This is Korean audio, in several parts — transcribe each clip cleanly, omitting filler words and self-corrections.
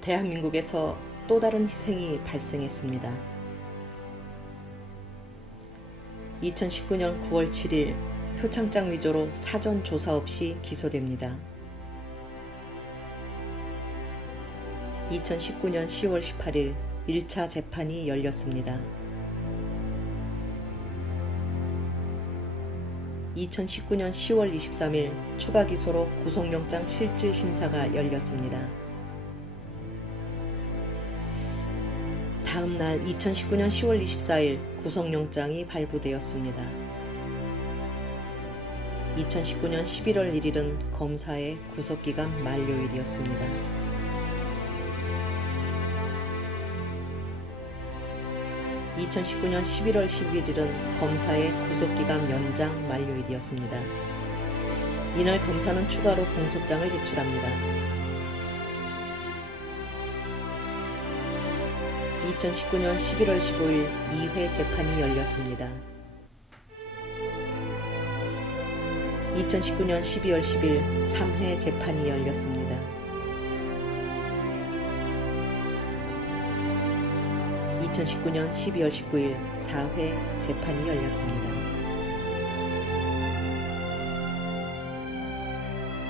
대한민국에서 또 다른 희생이 발생했습니다. 2019년 9월 7일 표창장 위조로 사전 조사 없이 기소됩니다. 2019년 10월 18일 1차 재판이 열렸습니다. 2019년 10월 23일 추가 기소로 구속영장 실질 심사가 열렸습니다. 다음 날 2019년 10월 24일 구속영장이 발부되었습니다. 2019년 11월 1일은 검사의 구속기간 만료일이었습니다. 2019년 11월 11일은 검사의 구속기간 연장 만료일이었습니다. 이날 검사는 추가로 공소장을 제출합니다. 2019년 11월 15일 2회 재판이 열렸습니다. 2019년 12월 10일 3회 재판이 열렸습니다. 2019년 12월 19일 4회 재판이 열렸습니다.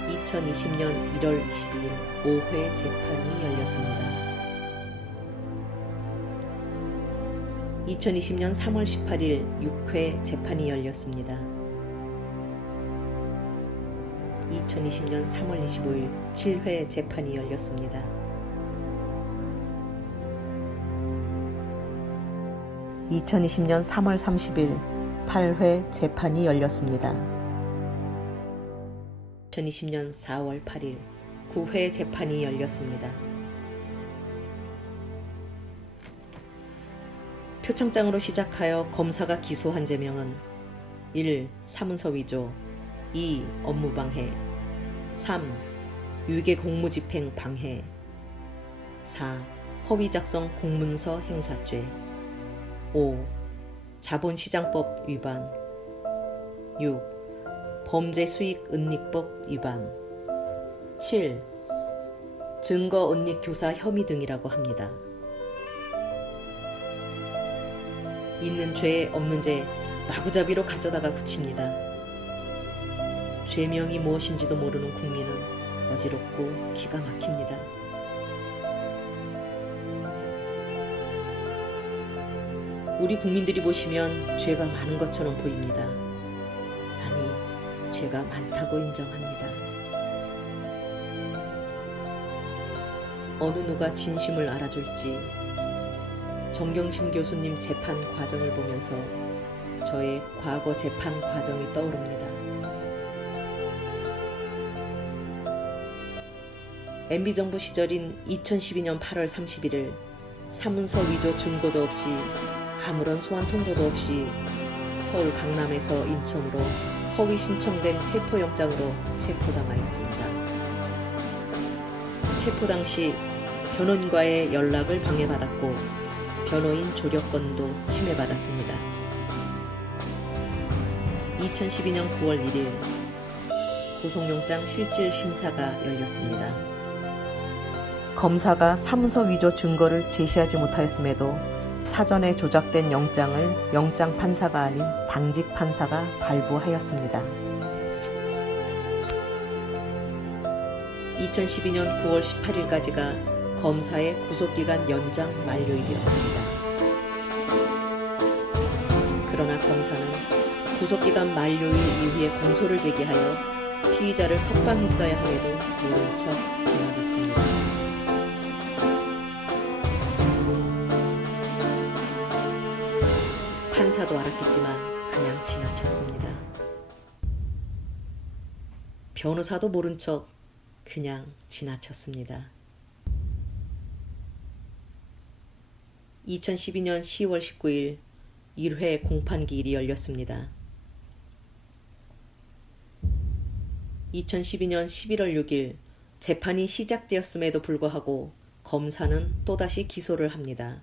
2020년 1월 22일 5회 재판이 열렸습니다. 2020년 3월 18일 6회 재판이 열렸습니다. 2020년 3월 25일 7회 재판이 열렸습니다. 2020년 3월 30일 8회 재판이 열렸습니다. 2020년 4월 8일 9회 재판이 열렸습니다. 표창장으로 시작하여 검사가 기소한 죄명은 1. 사문서 위조 2. 업무방해 3. 유괴 공무집행 방해 4. 허위 작성 공문서 행사죄 5. 자본시장법 위반 6. 범죄수익은닉법 위반 7. 증거은닉교사 혐의 등이라고 합니다. 있는 죄 없는 죄 마구잡이로 가져다가 붙입니다. 죄명이 무엇인지도 모르는 국민은 어지럽고 기가 막힙니다. 우리 국민들이 보시면 죄가 많은 것처럼 보입니다. 아니, 죄가 많다고 인정합니다. 어느 누가 진심을 알아줄지 정경심 교수님 재판 과정을 보면서 저의 과거 재판 과정이 떠오릅니다. MB정부 시절인 2012년 8월 31일 사문서 위조 증거도 없이 아무런 소환 통보도 없이 서울 강남에서 인천으로 허위 신청된 체포영장으로 체포당하였습니다. 체포 당시 변호인과의 연락을 방해받았고 변호인 조력권도 침해받았습니다. 2012년 9월 1일 구속영장 실질 심사가 열렸습니다. 검사가 사문서 위조 증거를 제시하지 못하였음에도 사전에 조작된 영장을 영장 판사가 아닌 당직 판사가 발부하였습니다. 2012년 9월 18일까지가 검사의 구속기간 연장 만료일이었습니다. 그러나 검사는 구속기간 만료일 이후에 공소를 제기하여 피의자를 석방했어야 함에도 모른 척 지나고 있습니다. 판사도 알았겠지만 그냥 지나쳤습니다. 변호사도 모른 척 그냥 지나쳤습니다. 2012년 10월 19일 1회 공판기일이 열렸습니다. 2012년 11월 6일 재판이 시작되었음에도 불구하고 검사는 또다시 기소를 합니다.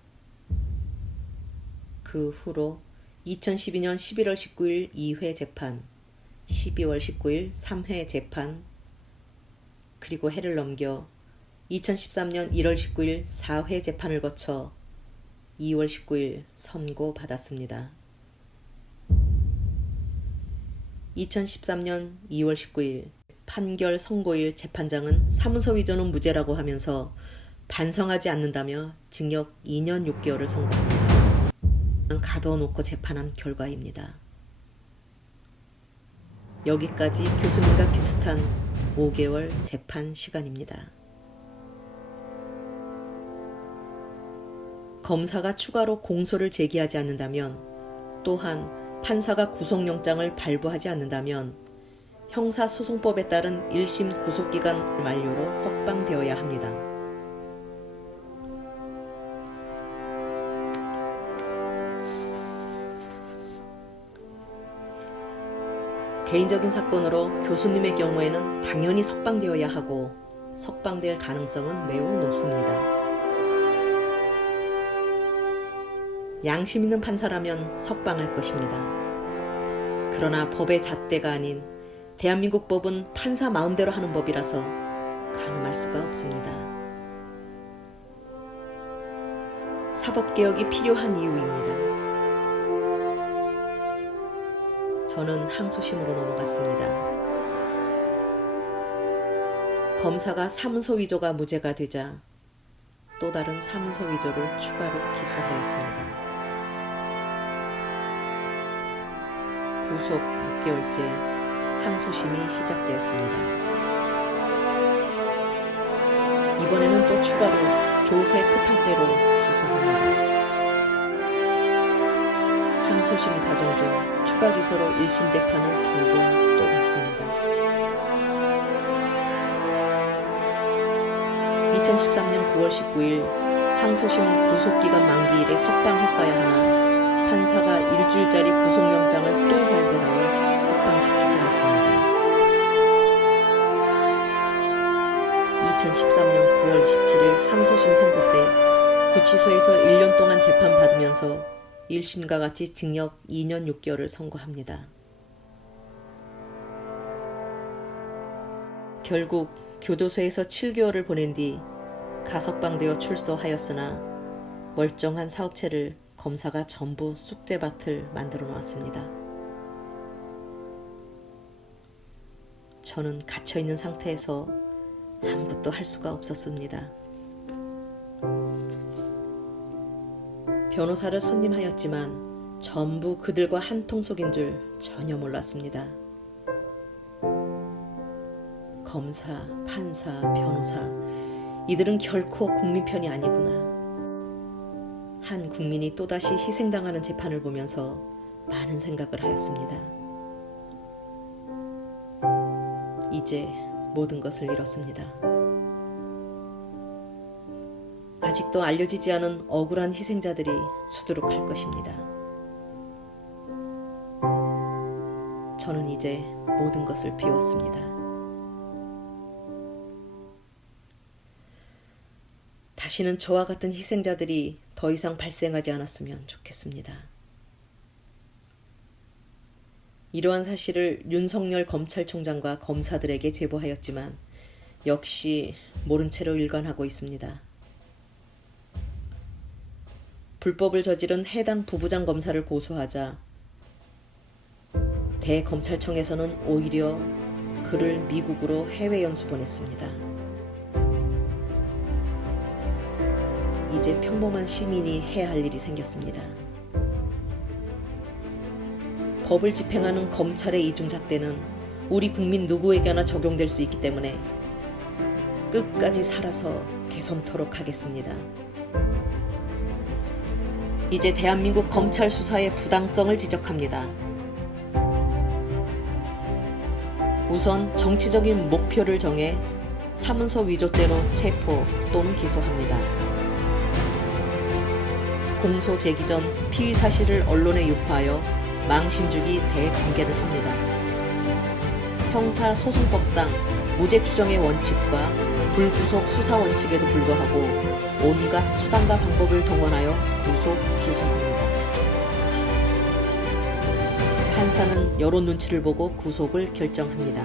그 후로 2012년 11월 19일 2회 재판, 12월 19일 3회 재판, 그리고 해를 넘겨 2013년 1월 19일 4회 재판을 거쳐 2월 19일 선고받았습니다. 2013년 2월 19일 판결 선고일 재판장은 사문서 위조는 무죄라고 하면서 반성하지 않는다며 징역 2년 6개월을 선고합니다. 가둬놓고 재판한 결과입니다. 여기까지 교수님과 비슷한 5개월 재판 시간입니다. 검사가 추가로 공소를 제기하지 않는다면, 또한 판사가 구속영장을 발부하지 않는다면 형사소송법에 따른 1심 구속기간 만료로 석방되어야 합니다. 개인적인 사건으로 교수님의 경우에는 당연히 석방되어야 하고 석방될 가능성은 매우 높습니다. 양심 있는 판사라면 석방할 것입니다. 그러나 법의 잣대가 아닌 대한민국 법은 판사 마음대로 하는 법이라서 가늠할 수가 없습니다. 사법개혁이 필요한 이유입니다. 저는 항소심으로 넘어갔습니다. 검사가 사문서 위조가 무죄가 되자 또 다른 사문서 위조를 추가로 기소하였습니다. 구속 6개월째 항소심이 시작되었습니다. 이번에는 또 추가로 조세 포탈죄로 기소합니다. 항소심 과정 중 추가 기소로 1심 재판을 2번 또 받습니다. 2013년 9월 19일 항소심 구속기간 만기일에 석방했어야 하나 판사가 일주일짜리 구속영장을 또 발부하여 석방시키지 않습니다. 2013년 9월 27일 항소심 선고 때 구치소에서 1년 동안 재판받으면서 1심과 같이 징역 2년 6개월을 선고합니다. 결국 교도소에서 7개월을 보낸 뒤 가석방되어 출소하였으나 멀쩡한 사업체를 검사가 전부 쑥대밭을 만들어 놓았습니다. 저는 갇혀있는 상태에서 아무것도 할 수가 없었습니다. 변호사를 선임하였지만 전부 그들과 한통속인 줄 전혀 몰랐습니다. 검사, 판사, 변호사, 이들은 결코 국민 편이 아니구나. 한 국민이 또다시 희생당하는 재판을 보면서 많은 생각을 하였습니다. 이제 모든 것을 잃었습니다. 아직도 알려지지 않은 억울한 희생자들이 수두룩할 것입니다. 저는 이제 모든 것을 비웠습니다. 다시는 저와 같은 희생자들이 더 이상 발생하지 않았으면 좋겠습니다. 이러한 사실을 윤석열 검찰총장과 검사들에게 제보하였지만 역시 모른 채로 일관하고 있습니다. 불법을 저지른 해당 부부장 검사를 고소하자 대검찰청에서는 오히려 그를 미국으로 해외 연수 보냈습니다. 이제 평범한 시민이 해야 할 일이 생겼습니다. 법을 집행하는 검찰의 이중잣대는 우리 국민 누구에게나 적용될 수 있기 때문에 끝까지 살아서 개선토록 하겠습니다. 이제 대한민국 검찰 수사의 부당성을 지적합니다. 우선 정치적인 목표를 정해 사문서 위조죄로 체포 또는 기소합니다. 공소 제기 전 피의 사실을 언론에 유포하여 망신주기 대공개를 합니다. 형사소송법상 무죄 추정의 원칙과 불구속 수사 원칙에도 불구하고 온갖 수단과 방법을 동원하여 구속, 기소합니다. 판사는 여론 눈치를 보고 구속을 결정합니다.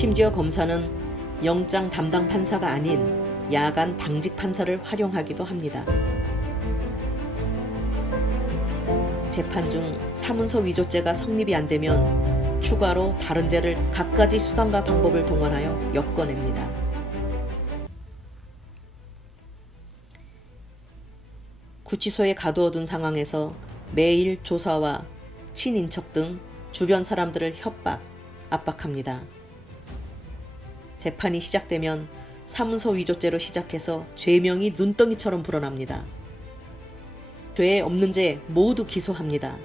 심지어 검사는 영장 담당 판사가 아닌 야간 당직 판사를 활용하기도 합니다. 재판 중 사문서 위조죄가 성립이 안 되면 추가로 다른 죄를 갖가지 수단과 방법을 동원하여 엮어냅니다. 구치소에 가두어둔 상황에서 매일 조사와 친인척 등 주변 사람들을 협박, 압박합니다. 재판이 시작되면 사문서 위조죄로 시작해서 죄명이 눈덩이처럼 불어납니다. 죄에 없는 죄 모두 기소합니다.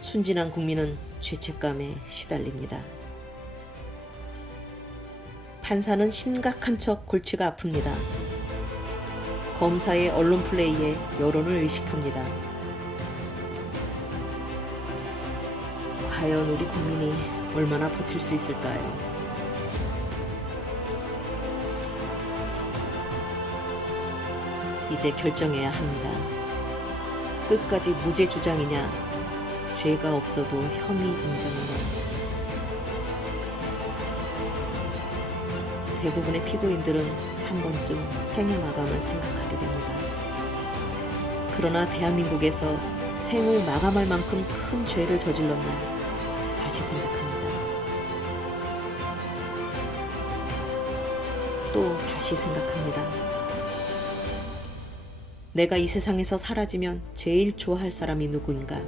순진한 국민은 죄책감에 시달립니다. 판사는 심각한 척 골치가 아픕니다. 검사의 언론 플레이에 여론을 의식합니다. 과연 우리 국민이 얼마나 버틸 수 있을까요? 이제 결정해야 합니다. 끝까지 무죄 주장이냐, 죄가 없어도 혐의 인정이냐. 대부분의 피고인들은 한 번쯤 생애 마감을 생각하게 됩니다. 그러나 대한민국에서 생을 마감할 만큼 큰 죄를 저질렀나 다시 생각합니다. 또 다시 생각합니다. 내가 이 세상에서 사라지면 제일 좋아할 사람이 누구인가?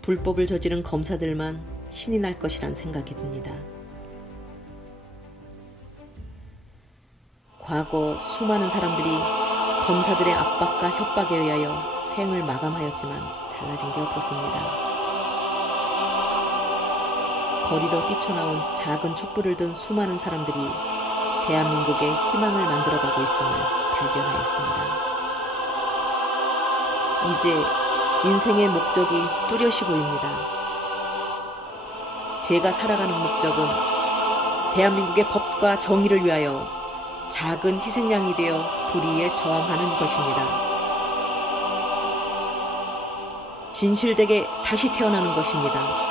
불법을 저지른 검사들만 신이 날 것이란 생각이 듭니다. 과거 수많은 사람들이 검사들의 압박과 협박에 의하여 생을 마감하였지만 달라진 게 없었습니다. 거리로 뛰쳐나온 작은 촛불을 든 수많은 사람들이 대한민국의 희망을 만들어가고 있음을 발견하였습니다. 이제 인생의 목적이 뚜렷이 보입니다. 제가 살아가는 목적은 대한민국의 법과 정의를 위하여 작은 희생양이 되어 불의에 저항하는 것입니다. 진실되게 다시 태어나는 것입니다.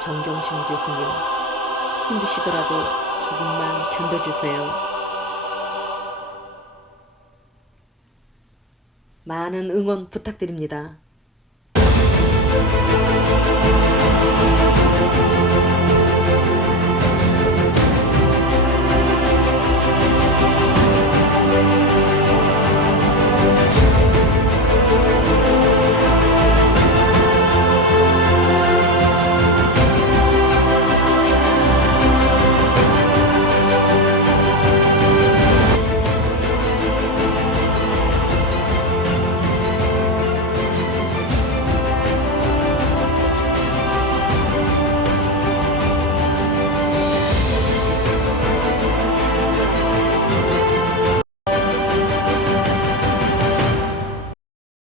정경심 교수님, 힘드시더라도 조금만 견뎌주세요. 많은 응원 부탁드립니다.